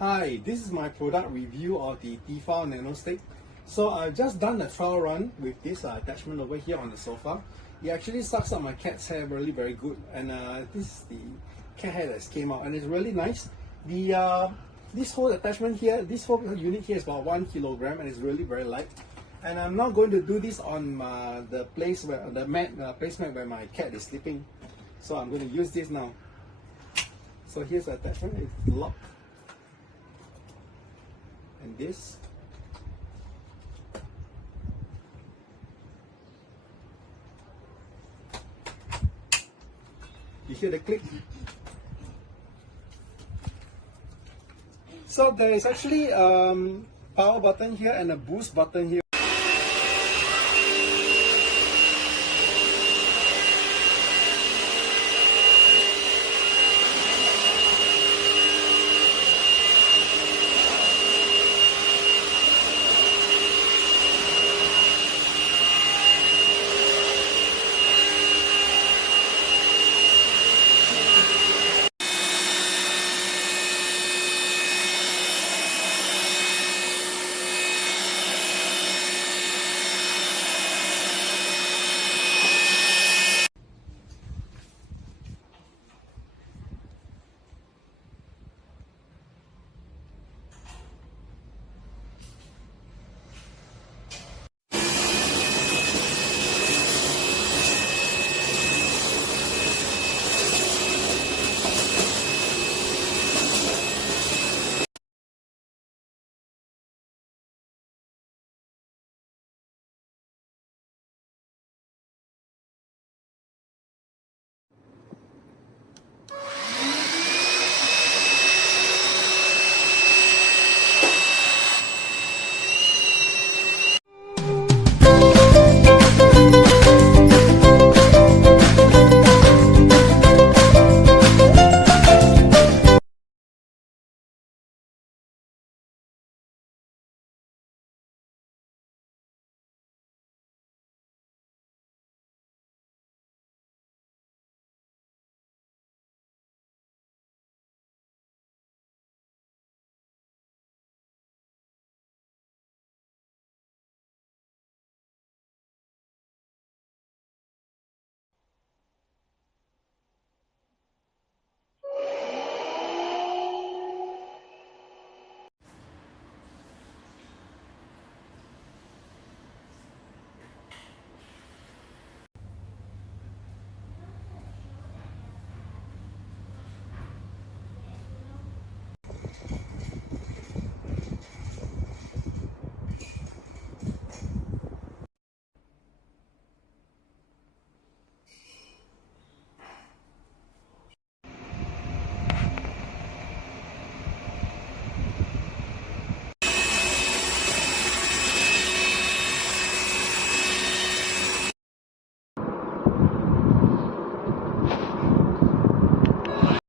Hi, this is my product review of the Tefal Nano Stick. So I've just done a trial run with this attachment over here on the sofa. It actually sucks up my cat's hair really very good, and this is the cat hair that came out, and it's really nice. The this whole attachment here, this whole unit here is about 1 kilogram, and it's really very light. And I'm not going to do this on the place where the placemat where my cat is sleeping. So I'm going to use this now. So here's the attachment. It's locked. And this, you hear the click. So there is actually power button here and a boost button here.